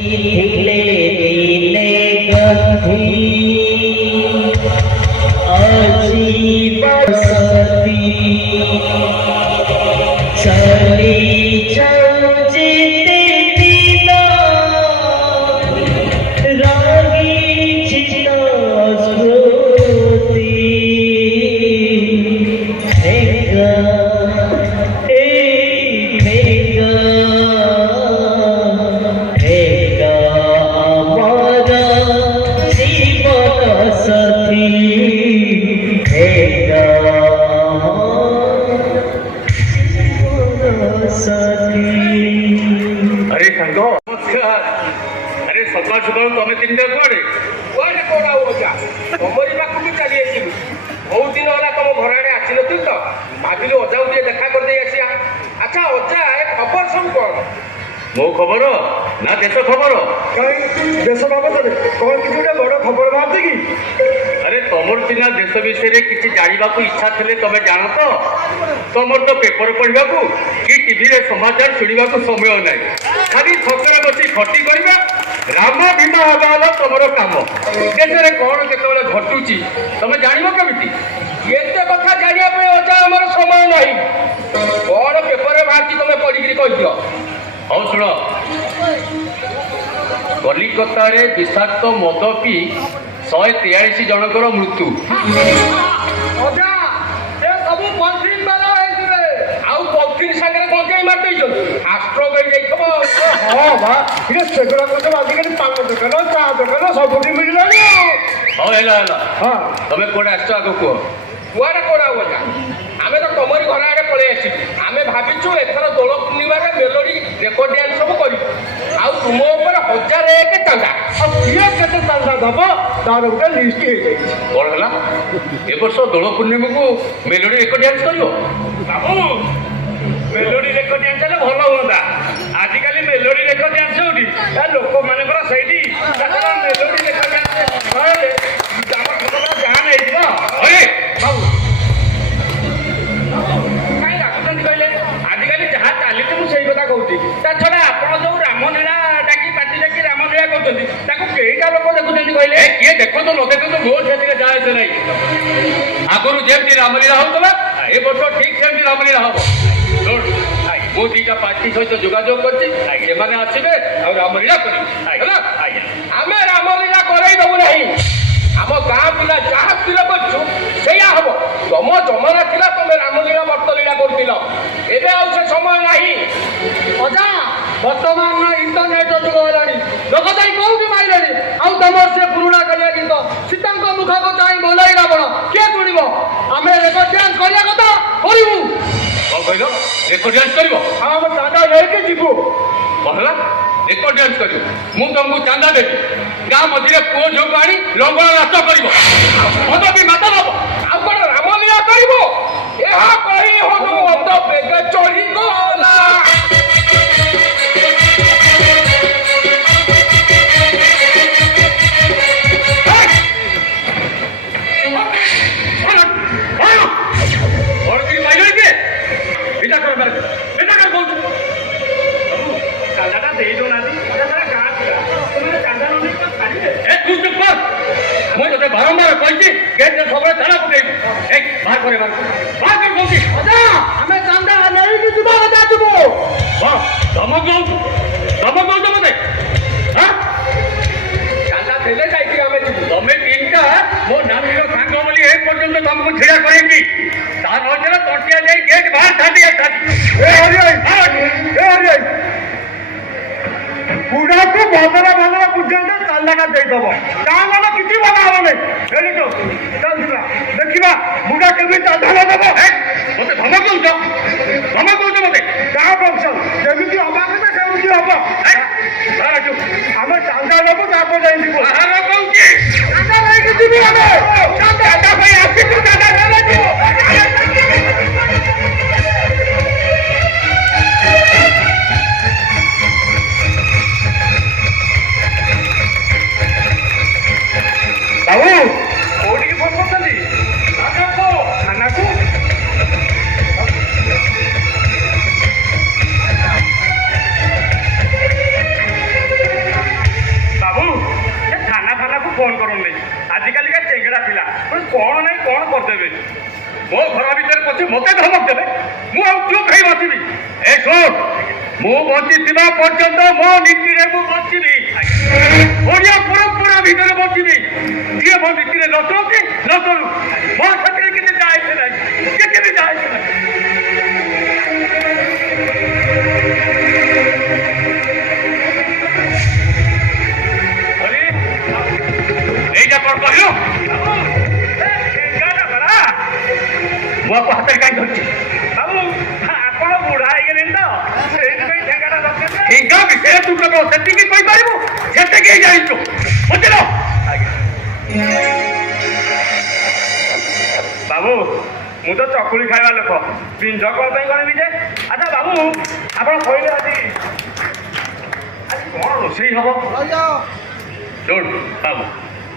हिले हिले गंधी आजी बसती चली चौजिते दिना रागी चिता स्मृति भेगा अरे संगो नमस्कार। अरे सकाळ सकाळ तुम्हें तीन दिन कुआडे कुआडे कोड़ा होजा तमरी पाखु भी चली आइलु बहुत दिन होला तम घर आड़े आसी नथिल तो भाबिलु अजा उठे देखा कर दे आसिया। अच्छा अजा ए खबर सब कोन मो खबर ना देश खबर कहीं देश बाबत कौन किसी गोटे बड़ खबर बात की अरे तमर सिना देश विषय रे किछि जानिबा को इच्छा थले तमे जान तो तमर तो पेपर पढ़िबा को कि टीवी रे समाचार सुनिबा को समय नाही खाली छकरे बसी खटी करबा राम भीमा हवाला तमर काम देश रे कोन केतबेले घटुची तमे जानिबो केमिति एते कथा जानिया पे अजा हमर समय नाही कोन पेपर बात तमे पढ़ी कहि दियो। हौ सुन कलिकता रे विषाक्त मद पी 143 जनकर मृत्यु अजा ए सब पॉलिथिन वाला होइबे आउ पॉलिथिन संगे गंजाई मार दैछो आस्ट्रो गई जाइखबो। हां बा इने सेगरा को आजिकली पान दुकान चा दुकान सब कुछ मिललानी हौ हेला हां तमे कोडा आछो आगो को कुआडे कोड़ा होजा आमे तो तमरी घर आडे पळे आछि आमे भाबिछु एथर दोल पूर्णिमा रे मेलोडी रेकर्ड डांस सब करी आउ तुम ऊपर 1001 टंका अब किए केते टंका दबो तार ऊपर लिस्ट हे जाई कोन हला ए वर्ष दोल पूर्णिमा को मेलोडी रेकर्ड डांस करियो बाबू मेलोडी रेकर्ड डांस ले भलो होंदा आजिकली मेलोडी रेकर्ड डांस होडी ए लोक माने पर सैडी ताकरा मेलोडी रेकर्ड डांस होले जामा खतरा जान हे दिबो अरे बाबू काई राखुचंदी कहले आजिकली जहा चालिते मु सेई कथा कहउची ता छडा आपण जो रामलीला डाकी पाटी डाकी रामलीला कहउचंदी ताको केईटा लोक देखुचंदी कहले ए किए देखो तो लोके तो मोर सेतिके जाय से नाही आगरु जेमती रामलीला होतला ए वर्ष ठीक सेमती रामलीला हबो लोड मो दीटा पार्टी सहित जोगाजोग करछि सेमाने आछिबे आ रामलीला करी हैला आमे रामलीला करई दबु नाही आम गाँ पिला जहाँ पिला करछु सेया हबो तम जमाना थिला तमे रामलीला बर्तलीला करथिल एबे आउ से समय नाही अजा वर्तमान इंटरनेट जुग होलानी लोक जाई कोउठी माइलेनी आउ तमर से पुरुणा कलिया गीत सीतांक मुख को चाहि बोलाई रावण के सुनिबो आमे रेकर्ड डांस करिया कथा करिबु कौन कहलो रेकर्ड डांस करबो हम चांदा लेके जीवु कहला रेकर्ड डांस करियो मु तुमको चांदा देबी गाँ मझे पुओ झो आनी लंगड़ा नाच कर मद भी माता दब आपण रामलीला करिबो एहा कहि हो मद बेग चढ़ी गला और की माइलो के बेटा कर बोल चांदा दे दो ना दी अरे गाँ तुम्हारे चांदा नहीं तो खाली ए तू चुप कर मुझे तो बारंबार कहछि गेट ने खबर थाना पकई ए बाहर करे बाहर कर बोलती अजा हमें चांदा नहीं कि जुबा बता जुबो वाह धमक दो मते हां चांदा देले जाई कि हमें जुबो तमे तीनटा मो नामीर सांग बोली ए पर्यंत तुमको छिड़ा करेंगी ता नजर टोटिया दे गेट बाहर छाड़ी ए हरि बुढ़ा को बदला बुझाता चांदा का दे दबो चांदा किछि बना हबे एली तो चल दिबा देखिबा बुढ़ा के भी चांदा न दबो मते धमक दो मते का बक्सल जेमिति हबा के सेमिति हबो बाहर जो हमें चांदा दबो ताको जाई दिबो बाहर कहछि चांदा नहीं कि दिबी हमें चांदा भाई आसी तू चांदा ले दिबो बाबू कोडी फोन करतली खाना को ମୋ ଘର ଭିତରେ ପଶି ମୋତେ ଧମକ ଦେବେ ମୁଁ ଆଉ ଚୁପ୍ ହେଇ ବସିବି ଏ ଶୁଣ ମୁଁ ବଞ୍ଚିଥିବା ପର୍ଯ୍ୟନ୍ତ ମୋ ନୀତିରେ ମୁଁ ବଞ୍ଚିବି ଓଡ଼ିଆ ପରମ୍ପରା ଭିତରେ ବଞ୍ଚିବି ଯିଏ ମୋ ନୀତିରେ ନ ଚଳୁଛି ନ ଚଳୁ ମୋ ସାଥିରେ କିଛି ଯାଏ ନାହିଁ କିଛି ବି ଯାଏ ନାହିଁ এইটা কর কহিল ମୁଁ ଆକୁ ହାତରେ କାହିଁ ଧରିଛି ବାବୁ ଆପଣ ବୁଢା ହେଇଗଲେଣି ତ ସେଇଥିପାଇଁ ଠେଙ୍ଗାଟା ରଖିଲେ ଠେଙ୍ଗା ବିଷୟରେ ତୁ କେବେ ସେତିକି କହିପାରିବୁ ସେତିକି ଜାଣିଛୁ ବୁଝିଲ ବାବୁ ମୁଁ ତ ଚକୁଳି ଖାଇବା ଲୋକ ପିଞ୍ଜ କ'ଣ ପାଇଁ କହିବି ଯେ ଆଚ୍ଛା ବାବୁ ଆପଣ କହିଲେ ଆଜି କ'ଣ ରୋଷେଇ ହବ ଶୁଣ ବାବୁ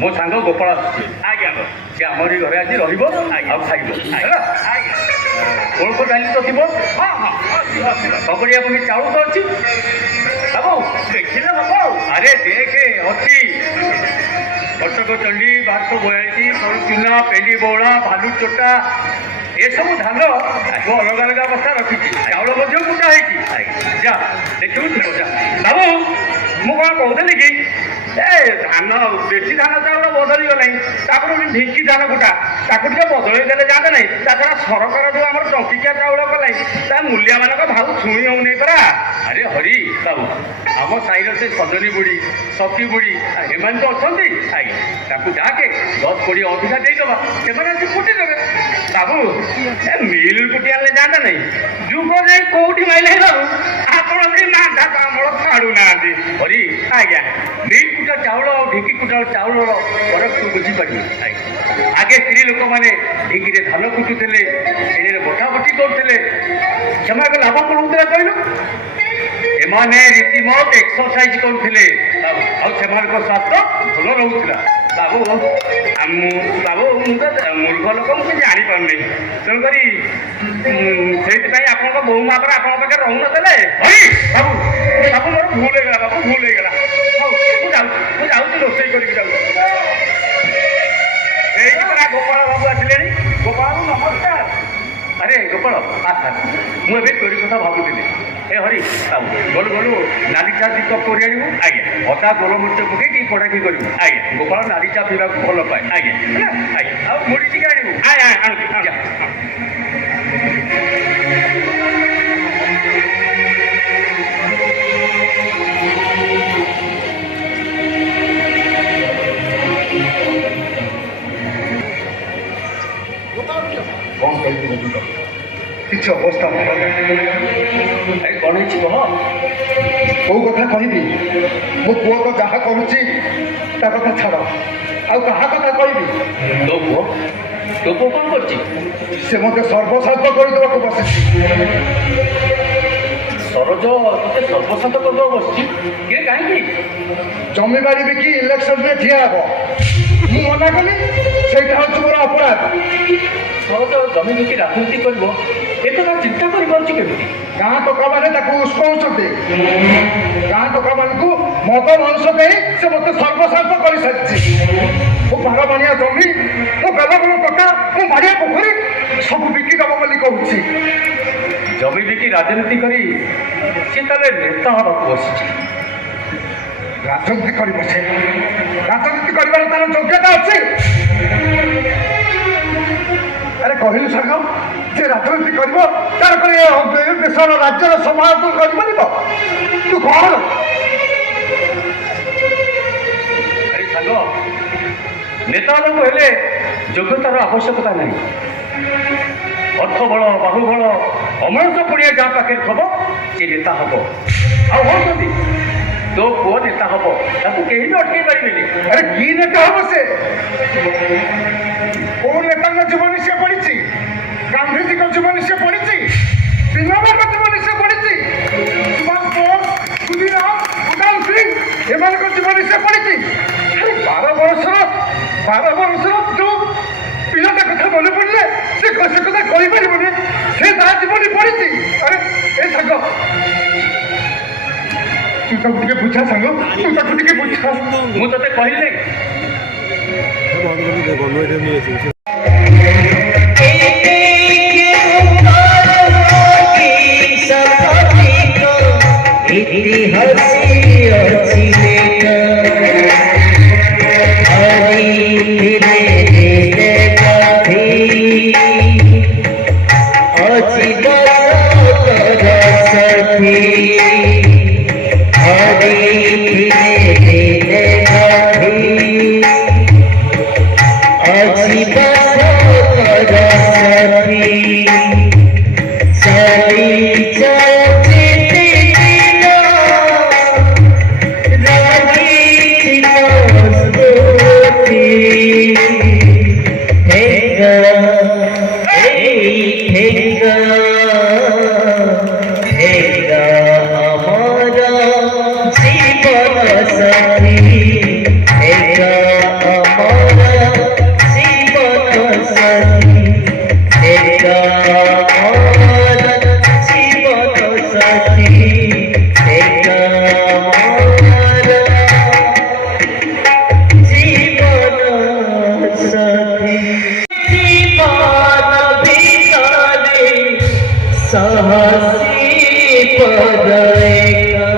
ମୋ ସାଙ୍ଗ ଗୋପାଳ ଆସୁଛି ଆଜ୍ଞା ସେ ଆମରି ଘରେ ଆଜି ରହିବ ଆଉ ଖାଇବ ହେଲା ଆଜ୍ଞା କୋଳଥ ଡାଲି ତ ଥିବ ହଁ ହଁ ସବରିଆ ପୁଣି ଚାଉଳ ତ ଅଛି ବାବୁ ଦେଖିଲେ ହବ ଆରେ ଦେଖେ ଅଛି କଟକ ଚଣ୍ଡୀ 1242 ଚୁନା ପେଣ୍ଡି ବଉଳା ଭାଲୁ ଚୋଟା ଏସବୁ ଧାନ ମୁଁ ଅଲଗା ଅଲଗା ଅବସ୍ଥା ରଖିଛି ଚାଉଳ ମଧ୍ୟ କୁଟା ହେଇଛି ଯା ଦେଖିବୁ ଥିବ ଯା ବାବୁ ମୁଁ କ'ଣ କହୁଥିଲି କି ଏ ଧାନ ଦେଶୀ ଧାନ ଚାଉଳ ବଦଳି ଗଲାଣି ତାପରେ ଢିଙ୍କି ଧାନ କୁଟା ତାକୁ ଟିକେ ବଦଳେଇ ଦେଲେ ଯାଆନ୍ତେ ନାହିଁ ତା ଛଡ଼ା ସରକାର ଯେଉଁ ଆମର ଟଙ୍କିକିଆ ଚାଉଳ କଲାଣି ତା ମୂଲ୍ୟମାନଙ୍କ ଭାଉ ଛୁଇଁ ହେଉନି ପରା ଆରେ ହରି ବାବୁ ଆମ ସାହିର ସେ ସଜନୀ ବୁଢ଼ୀ ସଖୀ ବୁଢ଼ୀ ଏମାନେ ତ ଅଛନ୍ତି ଆଜ୍ଞା ତାକୁ ଯାକେ 10-20 ଅଧିକା ଦେଇଦେବା ସେମାନେ ଆସି କୁଟି ଦେବେ ବାବୁ ଏ ମିଲ୍ କୁଟି ଆଣିଲେ ଯାଆନ୍ତା ନାହିଁ ଯୁଗ ଯାଇ କୋଉଠି ମାଇଲେ ବାବୁ ଆପଣ ସେଇ ମାନ୍ଧା କାମଳ ଛାଡ଼ୁନାହାନ୍ତି ହରି ଆଜ୍ଞା ମିଲ୍ କୁଟା ଚାଉଳ ଆଉ ଢିଙ୍କି କୁଟା ଚାଉଳର ଫରକ ତୁ ବୁଝିପାରିବୁ ଆଗେ ସ୍ତ୍ରୀ ଲୋକମାନେ ଢିଙ୍କିରେ ଧାନ କୁଟୁଥିଲେ ଶ୍ରେଣୀରେ ବଟାବଟି କରୁଥିଲେ ସେମାନଙ୍କ ଲାଭ କ'ଣ ହେଉଥିଲା କହିଲୁ ଏମାନେ ରୀତିମତ ଏକ୍ସରସାଇଜ କରୁଥିଲେ ଆଉ ସେମାନଙ୍କ ସ୍ୱାସ୍ଥ୍ୟ ଭଲ ରହୁଥିଲା ବାବୁ ବାବୁ ମୁଁ ତ ମୂର୍ଖ ଲୋକ ମୁଁ କିଛି ଜାଣିପାରୁନି ତେଣୁକରି ସେଇଥିପାଇଁ ଆପଣଙ୍କ ବୋହୂ ମା ପରେ ଆପଣଙ୍କ ପାଖରେ ରହୁନଥିଲେ ବାବୁ ବାବୁ ମୋର ଭୁଲ ହେଇଗଲା ବାବୁ ଭୁଲ ହେଇଗଲା ହଉ ମୁଁ ଯାଉଛି ରୋଷେଇ କରିକି ଯାଉଛି ଏଇ ପରା ଗୋପାଳ ବାବୁ ଆସିଲେଣି ଗୋପାଳ ବାବୁ ନମସ୍କାର ଆରେ ଗୋପାଳ ଆଚ୍ଛା ମୁଁ ଏବେ ତୋରି କଥା ଭାବୁଥିଲି ଏ ହରି ବାବୁ ଗଲୁ ଗଲୁ ନାଲି ଚା 2 କପ୍ କରି ଆଣିବୁ ଆଜ୍ଞା ଅଦା ଗୋଲମରିଚ ପକେଇ ଟିକେ କଡ଼ାକି କରିବୁ ଆଜ୍ଞା ଗୋପାଳ ନାଲି ଚା ପିଇବାକୁ ଭଲ ପାଏ ଆଜ୍ଞା ହେଲା ଆଜ୍ଞା ଆଉ ମୁଢ଼ି ଟିକେ ଆଣିବୁ ଆଜ୍ଞା ଆଣୁଛି ଆଜ୍ଞା କ'ଣ କହିବି କିଛି ଅବସ୍ଥା ଭଲ ଏ କ'ଣ ହେଇଛି କହ କେଉଁ କଥା କହିବି ମୋ ପୁଅ ତ ଯାହା କରୁଛି ତା କଥା ଛାଡ଼ ଆଉ କାହା କଥା କହିବି ତୋ ପୁଅ କ'ଣ କରୁଛି ସେ ମୋତେ ସର୍ବଶାନ୍ତ କରିଦେବାକୁ ବସିଛି ସରୋଜ ତୋତେ ସର୍ବଶାନ୍ତ କରିଦେବାକୁ ବସିଛି କିଏ କାହିଁକି ଜମିବାଡ଼ି ବିକି ଇଲେକ୍ସନରେ ଠିଆ ହେବ ମୁଁ ମନା କଲି ସେଇଟା ହେଉଛି ମୋର ଅପରାଧ ସରୋଜ ଜମି ବିକି ରାଜନୀତି କରିବ ଏକଥା ଚିନ୍ତା କରିପାରୁଛି କେମିତି ଗାଁ ଟୋକାମାନେ ତାକୁ ଉସ୍କଉଛନ୍ତି ଗାଁ ଟୋକାମାନଙ୍କୁ ମଦ ମାଂସ ଦେଇ ସେ ମୋତେ ସର୍ବଶାନ୍ତ କରିସାରିଛି ମୋ ବାରମାଣିଆ ଜମି ମୋ ବେଲଗୁଣ ଟୋକା ମୋ ମାଡ଼ିଆ ପୋଖରୀ ସବୁ ବିକିଦେବ ବୋଲି କହୁଛି ଜମି ବିକି ରାଜନୀତି କରି ସେ ତାହେଲେ ନେତା ହେବାକୁ ବସିଛି ରାଜନୀତି କରିବ ସେ ରାଜନୀତି କରିବାର ତାର ଯୋଗ୍ୟତା ଅଛି ଆରେ କହିଲୁ ସାଙ୍ଗ ଯେ ରାଜନୀତି କରିବ ତାର କରି ଦେଶର ରାଜ୍ୟର ସମାଜ କରିପାରିବ ତୁ କ'ଣ ଆରେ ସାଙ୍ଗ ନେତା ହେବାକୁ ହେଲେ ଯୋଗ୍ୟତାର ଆବଶ୍ୟକତା ନାହିଁ ଅର୍ଥ ବଳ ବାହୁବଳ ଅମଣିଷ ପଡ଼ିଆ ଯାହା ପାଖରେ ଥବ ସେ ନେତା ହବ ଆଉ ହଉଛନ୍ତି ତୋ ପୁଅ ନେତା ହବ ତାକୁ କେହି ବି ଅଟକେଇ ପାରିବେନି ଆରେ କି ନେତା ହବ ସେ କୋଉ ନେତାଙ୍କ ଜୀବନୀ ସେ ପଡ଼ିଛି ଗାନ୍ଧୀଜୀଙ୍କ ଜୀବନୀ ସେ ପଡ଼ିଛି ପିଲାମାନଙ୍କ ଜୀବନୀ ସେ ପଡ଼ିଛି ସୁଭାଷ ବୋଷ ଖୁଦିରାମ ଉଦାମ ସିଂ ଏମାନଙ୍କ ଜୀବନୀ ସେ ପଡ଼ିଛି ଆରେ 12 ବର୍ଷର ଯୋଉ ପିଲାଟା କଥା ମନେ ପଡ଼ିଲେ ସେ କଥା କହିପାରିବନି ସେ ତା ଜୀବନୀ ପଡ଼ିଛି ଆରେ ଏ ସାଙ୍ଗ ତୁ ତାକୁ ଟିକେ ବୁଝା ସାଙ୍ଗ ତୁ ତାକୁ ଟିକେ ବୁଝା ମୁଁ ତତେ କହିଲି Hey, ইতিহাসে আছে লেখা হরি ধীরে ধীরে গাথি অজীবন সাথী হরি ধীরে ধীরে গাথি অজীবন সাথী সারি চলতে দিন রাগি চিরস্মৃতি হেগা হেগা হেগা আমার জীবন সাথী হেগা আমার জীবন সাথী হেগা আমার জীবন সাথী হেগা আমার জীবন সাথী জীবন ভিতরে সাহসী পদায়কা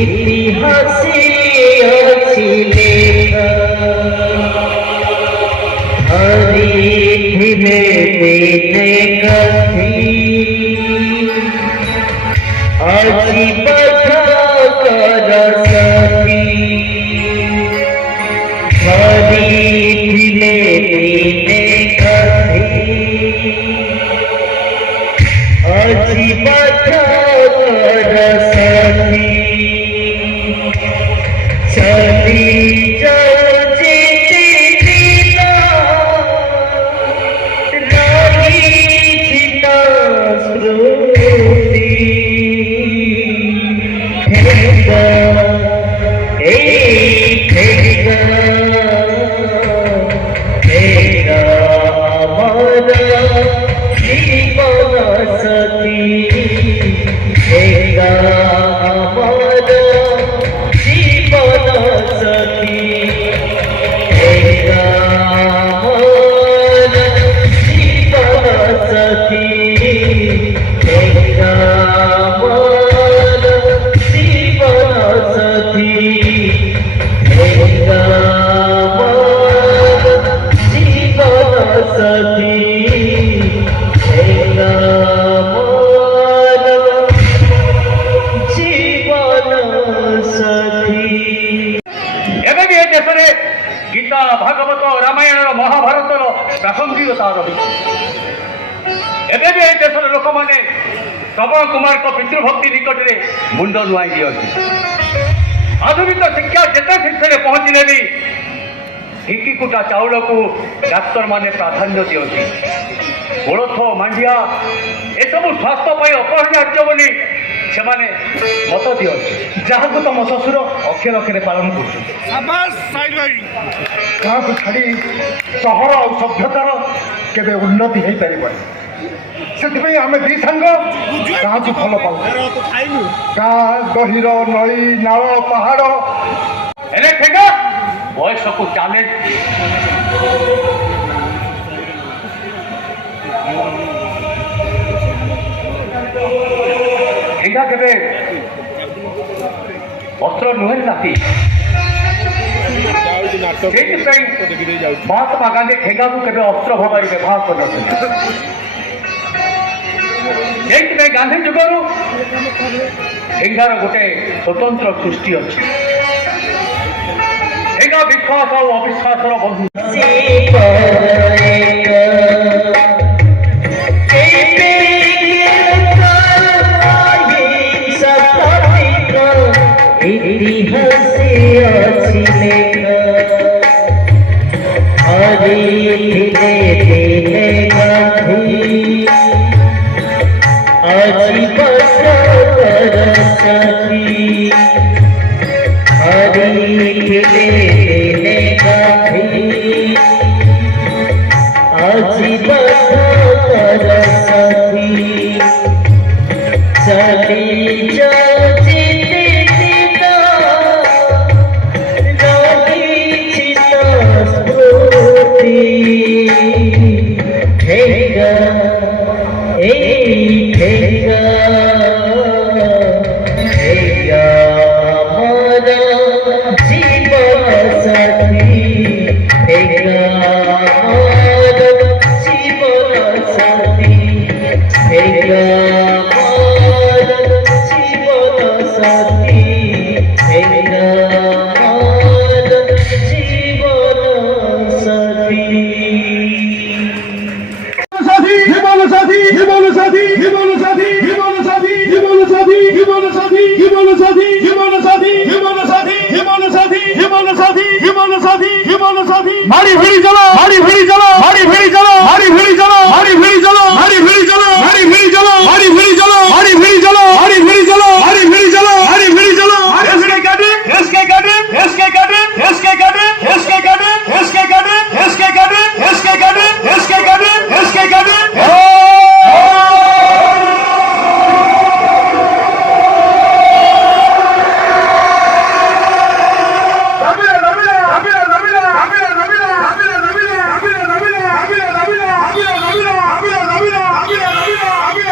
ইতিহাসে আছে লেখা হরি ধীরে ধীরে গাথি আজি পথ কর সাথী হরি ধীরে ধীরে গাথি আজি পথ কর সাথী চলি চলতে দিন রাগি চিরস্মৃতি হেগা হেগা হেগা আমার জীবন সাথী হেগা আমার জীবন সাথী হেগা আমার জীবন সাথী হেগা আমার জীবন সাথী হেগা আমার জীবন সাথী হেগা আমার জীবন সাথী ଏବେ ବି ଏ ଦେଶରେ ଗୀତା ଭାଗବତ ରାମାୟଣ ମହାଭାରତର ପ୍ରାସଙ୍ଗିକତା ରହିଛି। ଏବେ ବି ଏ ଦେଶର ଲୋକମାନେ ଶ୍ରବଣ କୁମାରଙ୍କ ପିତୃଭକ୍ତି ନିକଟରେ ମୁଣ୍ଡ ନୁଆଇ ଦିଅନ୍ତି। ଆଧୁନିକ ଶିକ୍ଷା ଯେତେ ଶୀର୍ଷରେ ପହଞ୍ଚିଲେ ବି ଢିଙ୍କି କୁଟା ଚାଉଳକୁ ଡାକ୍ତରମାନେ ପ୍ରାଧାନ୍ୟ ଦିଅନ୍ତି। କୋଳଥ ମାଣ୍ଡିଆ ଏସବୁ ସ୍ୱାସ୍ଥ୍ୟ ପାଇଁ ଅପରିହାର୍ଯ୍ୟ ବୋଲି ସେମାନେ ମତ ଦିଅନ୍ତି, ଯାହାକୁ ତମ ଶ୍ୱଶୁର ଅକ୍ଷରେ ଅକ୍ଷରେ ପାଳନ କରୁଛନ୍ତି। ଗାଁକୁ ଛାଡ଼ି ସହର ଆଉ ସଭ୍ୟତାର କେବେ ଉନ୍ନତି ହେଇପାରିବନି। ସେଥିପାଇଁ ଆମେ ଦି ସାଙ୍ଗ ଗାଁକୁ ଭଲ ପାଉ। ଗାଁ ଗହିର ନଈ ନାଳ ପାହାଡ଼ ହେଲେ ଠେଙ୍ଗା ବୟସକୁ ଚ୍ୟାଲେଞ୍ଜ ଠେଙ୍ଗା କେବେ ଅସ୍ତ୍ର ନୁହେଁ ଜାତି। ସେଇଥିପାଇଁ ମହାତ୍ମା ଗାନ୍ଧୀ ଠେଙ୍ଗାକୁ କେବେ ଅସ୍ତ୍ର ଭାବରେ ବ୍ୟବହାର କରିନଥିଲେ। ସେଇଥିପାଇଁ ଗାନ୍ଧୀ ଯୁଗରୁ ଠେଙ୍ଗାର ଗୋଟେ ସ୍ୱତନ୍ତ୍ର ସୃଷ୍ଟି ଅଛି। ଠେଙ୍ଗା ବିଶ୍ୱାସ ଆଉ ଅବିଶ୍ୱାସର ବନ୍ଧୁ। ইতিহাসে আছে লেখা হরি ধীরে ধীরে গাথি আজি পথ কর সাথী হরি ধীরে ধীরে গাথি আজি পথ কর সাথী চলি চলতে ঠেঙ্গা এই ঠেঙ্গা ঠেঙ্গা আমার জীবন সাথী ঠেঙ্গা আমার জীবন সাথী ঠেঙ্গা আমার জীবন সাথী ঠেঙ্গা আমার জীবন সাথী জীবন সাথী জীবন সাথী জীবন সাথী জীবন সাথী জীবন সাথী জীবন সাথী জীবন সাথী জীবন সাথী জীবন সাথী জীবন সাথী জীবন সাথী জীবন সাথী জীবন সাথী বাড়ি ভিড়ি চলো বাড়ি ভিড়ি চলো বাড়ি ভিড়ি